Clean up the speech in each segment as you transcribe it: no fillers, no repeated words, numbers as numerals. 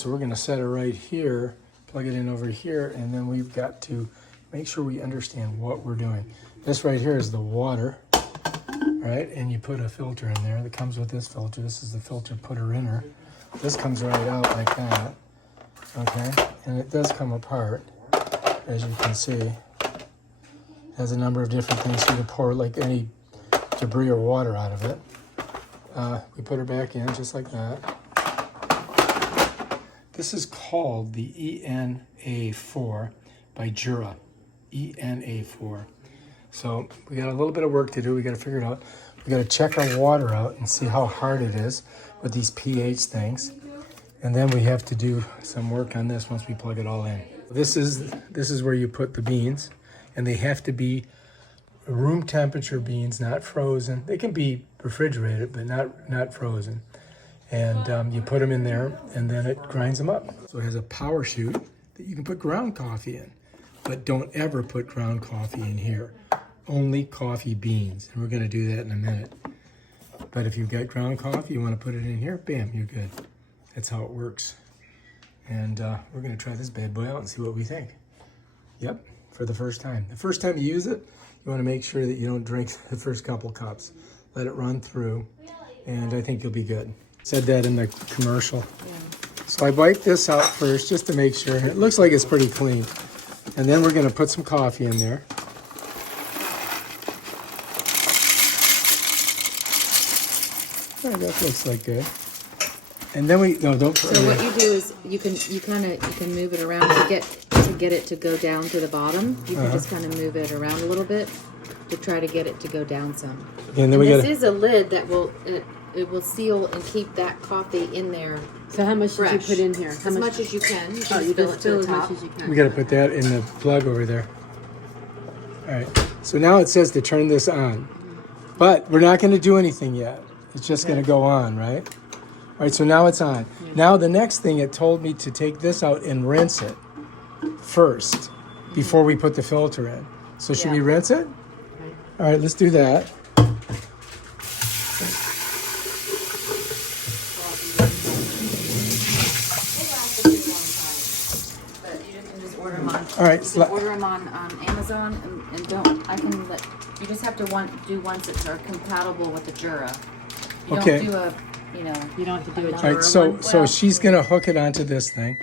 So we're going to set it right here, plug it in over here, and then we've got to make sure we understand what we're doing. This right here is the water, right? And you put a filter in there that comes with this filter. This is the filter putter-inner. This comes right out like that, okay? And it does come apart, as you can see. It has a number of different things so you can pour like any debris or water out of it. We put her back in just like that. This is called the ena4 by Jura, ena4. So we got a little bit of work to do. We got to figure it out. We got to check our water out and see how hard it is with these pH things. And then we have to do some work on this once we plug it all in. This is where you put the beans, and they have to be room temperature beans, not frozen. They can be refrigerated, but not frozen. And you put them in there, and then it grinds them up. So it has a power chute that you can put ground coffee in, but don't ever put ground coffee in here. Only coffee beans, and we're going to do that in a minute. But if you've got ground coffee, you want to put it in here, bam, you're good. That's how it works. And we're going to try this bad boy out and see what we think. Yep, for the first time. The first time you use it, you want to make sure that you don't drink the first couple cups. Let it run through, and I think you'll be good. Said that in the commercial. Yeah. So I wiped this out first just to make sure. It looks like it's pretty clean. And then we're going to put some coffee in there. Oh, that looks like good. And then don't. So what you do is you can move it around to get it to go down to the bottom. You can just kind of move it around a little bit to try to get it to go down some. And then this is a lid that will it will seal and keep that coffee in there. So how much did you put in here? As much as you can. You can you fill just it to fill the as top. much as you can. We got to put that in the plug over there. All right. So now it says to turn this on, but we're not going to do anything yet. It's just going to go on, right? All right. So now it's on. Yeah. Now the next thing, it told me to take this out and rinse it first before we put the filter in. So should we rinse it? Okay. All right. Let's do that. All right, you can order them on Amazon, and you just have to do ones that are compatible with the Jura. You don't do a, you don't have to do a Jura. All right, so she's gonna hook it onto this thing.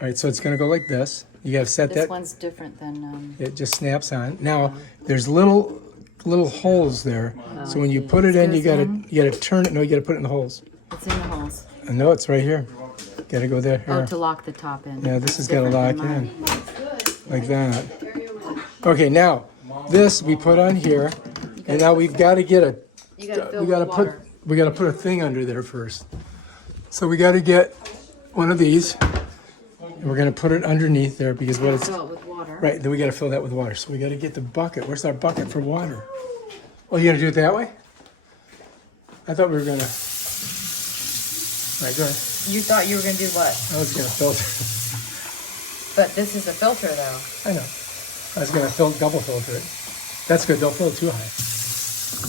All right, so it's gonna go like this. You gotta set that. This one's different than. It just snaps on. Now there's little holes there. So when you put it in, you gotta turn it. No, you gotta put it in the holes. It's in the holes. No, it's right here. Gotta go there. Here. Oh, to lock the top in. Yeah, this has got to lock in like that. Okay, now this we put on here, and now we've got to get we got to put a thing under there first. So we got to get one of these, and we're going to put it underneath there because fill it with water. Right. Then we got to fill that with water. So we got to get the bucket. Where's our bucket for water? Oh, you got to do it that way? I thought we were gonna. All right, go ahead. You thought you were going to do what? I was going to filter. But this is a filter, though. I know. I was going to double filter it. That's good. Don't fill it too high.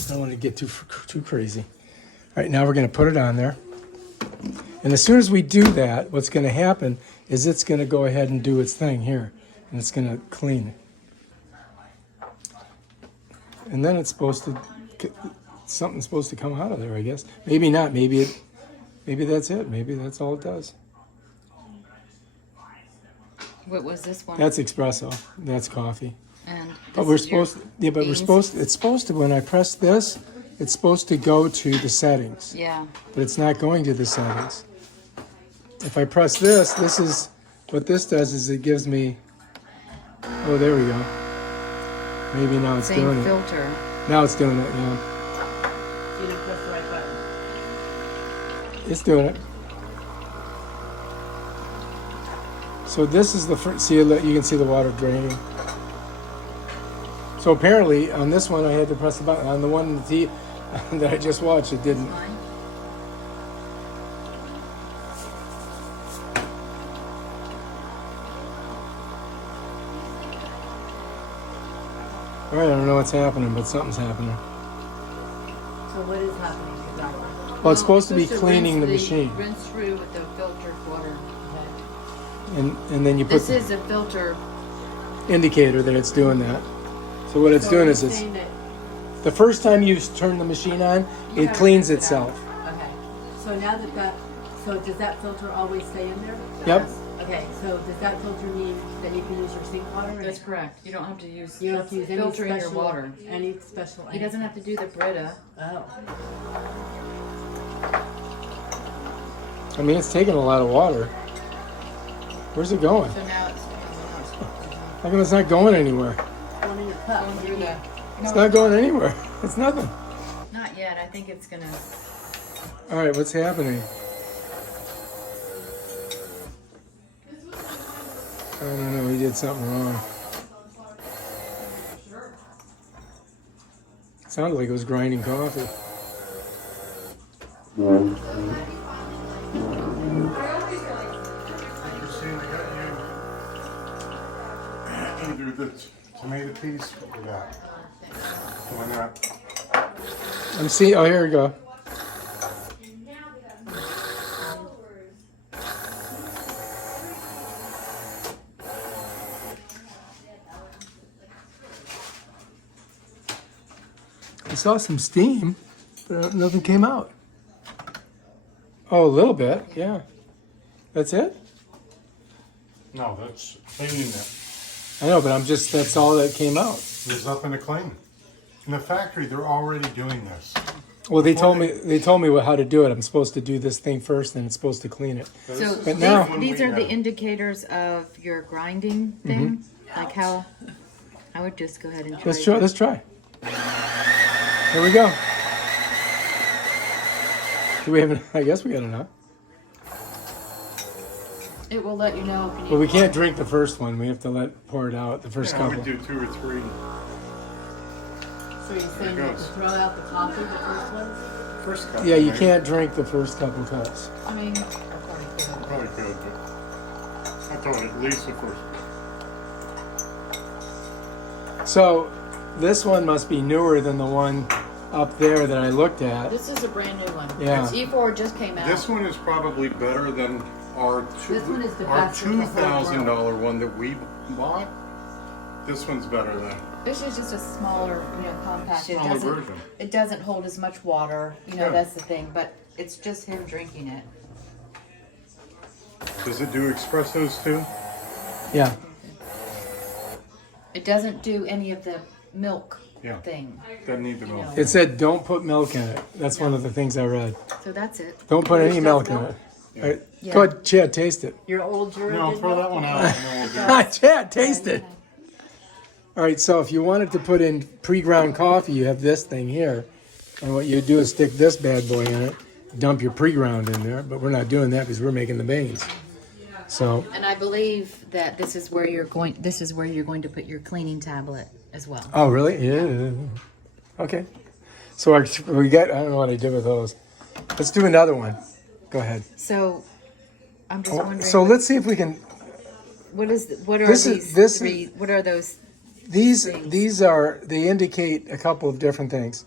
I don't want to get too crazy. All right, now we're going to put it on there. And as soon as we do that, what's going to happen is it's going to go ahead and do its thing here. And it's going to clean it. And then it's supposed to, something's supposed to come out of there, I guess. Maybe not. Maybe that's it. Maybe that's all it does. What was this one? That's espresso. That's coffee. And but we're supposed it's supposed to, when I press this, it's supposed to go to the settings. Yeah. But it's not going to the settings. If I press this is, what this does is it gives me, oh, there we go. Maybe now it's doing it. Same filter. Now it's doing it, yeah. You didn't press the right button. It's doing it. So this is the first, see, you can see the water draining. So apparently on this one I had to press the button. On the one that I just watched, it didn't. All right, I don't know what's happening, but something's happening. So what is happening exactly? Well, it's supposed to be cleaning the rinse machine. Rinse through with the filtered water. And then you put This the is a filter. indicator that it's doing that. So what it's doing is it's saying that, the first time you turn the machine on, it cleans itself. okay. So now so does that filter always stay in there? Yep. Okay, so does that filter mean that you can use your sink water? That's correct. You don't have to use. You don't have to use any filtering special your water. Any special. He doesn't have to do the Brita. Oh. I mean, it's taking a lot of water. Where's it going? So now it's How come it's not going anywhere? One in your cup. going through the. It's not going anywhere. It's nothing. Not yet. I think it's gonna. All right, what's happening? I don't know. He did something wrong. Sounded like it was grinding coffee. Either the tomato piece or that. Why not? I'm seeing. Oh, here we go. I saw some steam, but nothing came out. Oh, a little bit, yeah. That's it? No, that's cleaning it. I know, but that's all that came out. There's nothing to clean. In the factory, they're already doing this. Well, they told me how to do it. I'm supposed to do this thing first, and it's supposed to clean it. So But now- these are the indicators of your grinding thing. Like how. I would just go ahead and try. Let's try. Here we go. Do we have? I guess we got enough. It will let you know if you need. But we can't drink the first one. We have to pour it out. The first I couple. would do 2 or 3. So you're saying you have to throw out the coffee, the first one? First couple. Yeah, you maybe. can't drink the first couple cups. I mean, Probably could, but I thought at least the first. So this one must be newer than the one up there that I looked at. this is a brand new one. Yeah. This E4 just came out. This one is probably better than our This one is the our best in the whole $2,000 one that we bought. This one's better than. This is just a smaller, compact. Smaller version. It doesn't hold as much water. Yeah. That's the thing. But it's just him drinking it. Does it do expressos too? Yeah. It doesn't do any of the milk Yeah. thing. Doesn't need the milk. It said don't put milk in it. That's one of the things I read. So that's it. Don't put any There's milk no in milk? it. All right. Yeah. Go ahead, Chad, taste it. Your old Jura No, did throw that one out. And then we'll do it. Chad, taste it. All right, so if you wanted to put in pre-ground coffee, you have this thing here. And what you do is stick this bad boy in it, dump your pre-ground in there, but we're not doing that because we're making the beans. So, And I believe that this is where you're going. This is where you're going to put your cleaning tablet as well. oh, really? Yeah. Okay. So we got, I don't know what I did with those. Let's do another one. Go ahead. So I'm just wondering. So let's see if we can, what are this is- these this is- three? What are those? these they indicate a couple of different things.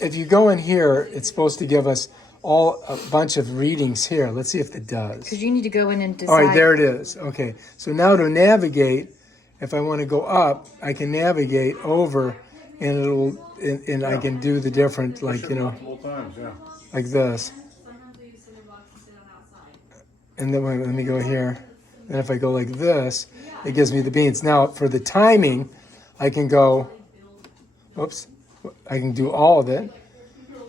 If you go in here, it's supposed to give us a bunch of readings here. Let's see if it does. Because you need to go in and decide. All right, there it is. Okay, so now to navigate, if I want to go up, I can navigate over, and I can do the different, like, Multiple times, yeah. like this. And then let me go here. And if I go like this, it gives me the beans. Now for the timing, I can go, whoops, I can do all of it,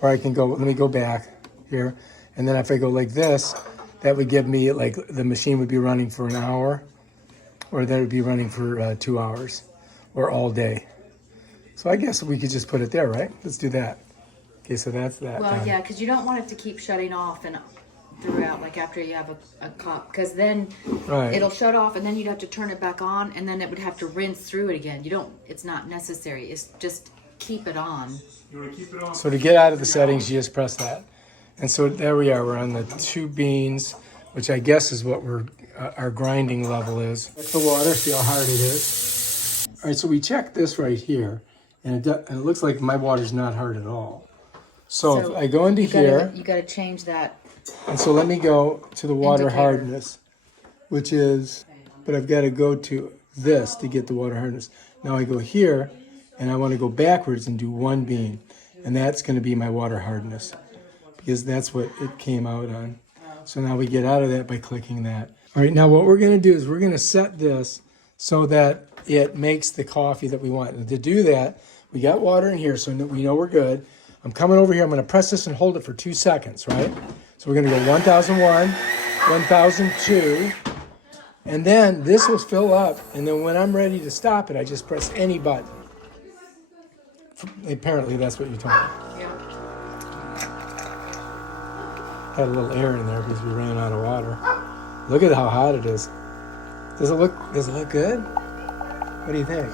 or I can go, let me go back here. And then if I go like this, that would give me, like, the machine would be running for an hour, or that would be running for 2 hours, or all day. So I guess we could just put it there, right? Let's do that. Okay, so that's that. Well, yeah, because you don't want it to keep shutting off and throughout, like after you have a cup, because then Right. it'll shut off, and then you'd have to turn it back on, and then it would have to rinse through it again. You don't. It's not necessary. It's just keep it on. You want to keep it on? So to get out of the settings, you just press that. And so there we are. We're on the 2 beans, which I guess is what our grinding level is. That's the water. See how hard it is. All right, so we checked this right here, and it looks like my water's not hard at all. So if I go into here, You gotta change that. and so let me go to the water Indicator. hardness, which is, but I've got to go to this to get the water hardness. Now I go here, and I want to go backwards and do 1 bean, and that's going to be my water hardness, because that's what it came out on. So now we get out of that by clicking that. All right, now what we're going to do is we're going to set this so that it makes the coffee that we want. And to do that, we got water in here, so we know we're good. I'm coming over here, I'm going to press this and hold it for 2 seconds, right? So we're going to go 1001, 1002, and then this will fill up, and then when I'm ready to stop it, I just press any button. Apparently that's what you told me. Yeah. Had a little air in there because we ran out of water. Look at how hot it is. Does it look good? What do you think?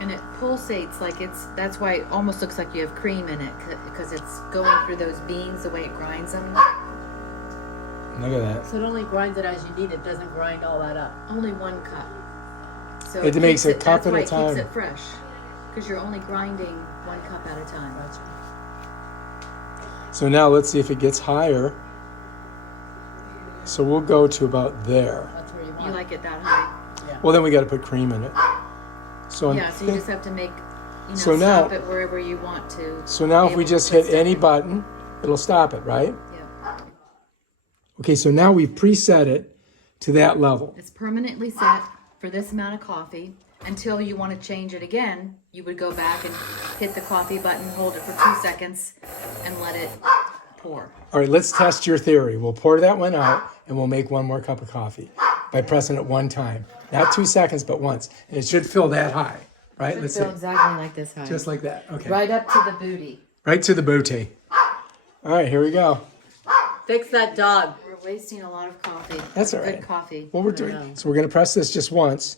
And it pulsates like that's why it almost looks like you have cream in it, because it's going through those beans, the way it grinds them. Look at that. So it only grinds it as you need it, doesn't grind all that up. Only 1 cup. So It makes keeps a cup that's at why a it time. keeps it fresh, because you're only grinding 1 cup at a time. So now let's see if it gets higher. So we'll go to about there. That's where you want You it. like it that high? Well, then we got to put cream in it. So Yeah, so you just have to make, So now- stop it wherever you want to. So now if be we able to just put hit stuff any in. button, it'll stop it, right? Yeah. Okay, so now we've preset it to that level. It's permanently set for this amount of coffee. Until you want to change it again, you would go back and hit the coffee button, hold it for 2 seconds, and let it pour. All right, let's test your theory. We'll pour that one out, and we'll make 1 more cup of coffee by pressing it 1 time. Not 2 seconds, but once. And it should fill that high, right? Let's see. Feel exactly like this high. Just like that. Okay. Right up to the booty. Right to the booty. All right, here we go. Fix that dog. We're wasting a lot of coffee. That's all right. Good coffee. What we're doing. So we're going to press this just once.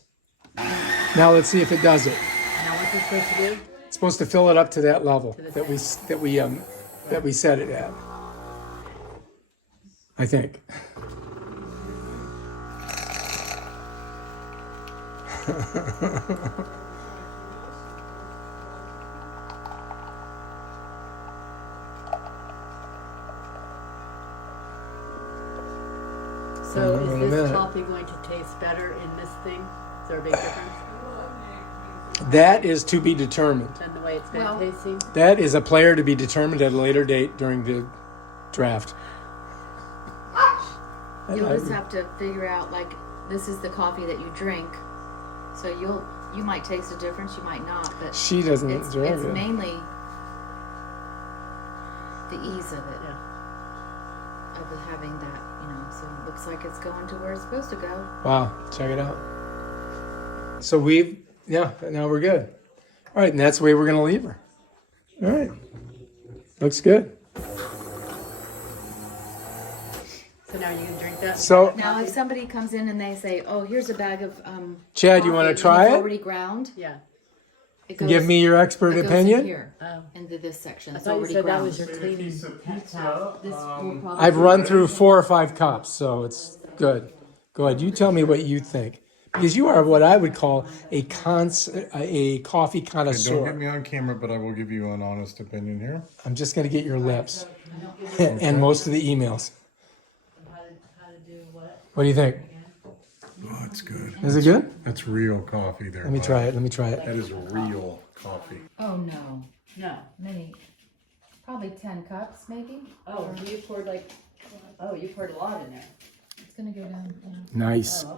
Now let's see if it does it. Now what's it supposed to do? It's supposed to fill it up to that level that we set it at. I think. So In a is this minute. coffee going to taste better in this thing? Is there a big difference That is to be determined. than the way it's been Well- tasting? That is a player to be determined at a later date during the draft. You'll just have to figure out, like, this is the coffee that you drink. So you might taste a difference, you might not, but She doesn't it's drink it. mainly the ease of it. Yeah. Of it having that, so it looks like it's going to where it's supposed to go. Wow, check it out. So now we're good. All right, and that's the way we're going to leave her. All right. Looks good. So now you can drink that? So, Now, if somebody comes in and they say, "Oh, here's a bag of Chad, you want coffee," to try and it's it? already ground. Yeah. It goes, Give me your expert it goes opinion. in here, Oh. into this section. I It's thought you already said that ground. was your cleaning. This will probably I've run through 4 or 5 cups, so it's good. Go ahead. You tell me what you think. Because you are what I would call a coffee Don't connoisseur. get me on camera, but I will give you an honest opinion here. I'm just going to get your lips and most of the emails. What do you think? Oh, it's good. Is it good? That's real coffee there. Let me try it. Let me try it. That is real coffee. Oh no, No. many, probably 10 cups, maybe. Oh, you poured you poured a lot in there. It's gonna go down. Yeah. Nice. Oh,